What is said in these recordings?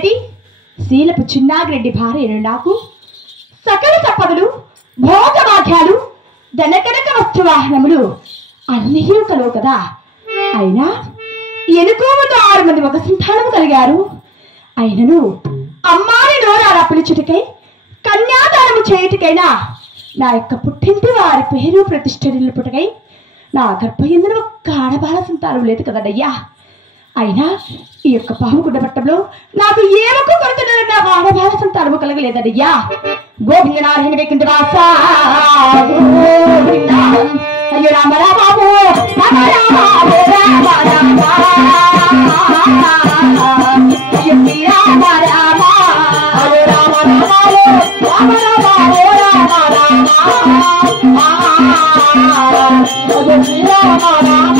ఏటి శీలపు చిన్నాగిరెడ్డి భార్యను నాకు సకల సంపదలు భోగభాగ్యాలు ధనకనక వస్తువాహనములు అన్నీ కలవు కదా. అయినా ఎనుకో ముందు 6 మంది ఒక సంతానము కలిగారు. అయినను అమ్మాని నోరారా పిలుచుటకై కన్యాదానము చేయుటకైనా నా యొక్క పుట్టింటి వారి పేరు ప్రతిష్ఠ నిలుపుటకై నా గర్భయందున ఒక్క ఆడబాల సంతానం లేదు కదయ్యా. అయినా ఈ యొక్క పాముకుండ పట్టంలో నాకు ఏమకు కొరత నాకు ఆడబాల సంతానము కలగలేదయ్యా. గోవింద నారాయణ వైకుంఠ వాస గోవింద అయ్యో రామ రామాబో రామ రామాబో రామ రామ అయ్యో శ్రీరామ రామ అయ్యో రామ రామాబో రామ రామాబో రామ రామ అయ్యో శ్రీరామ రామ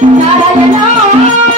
Narayana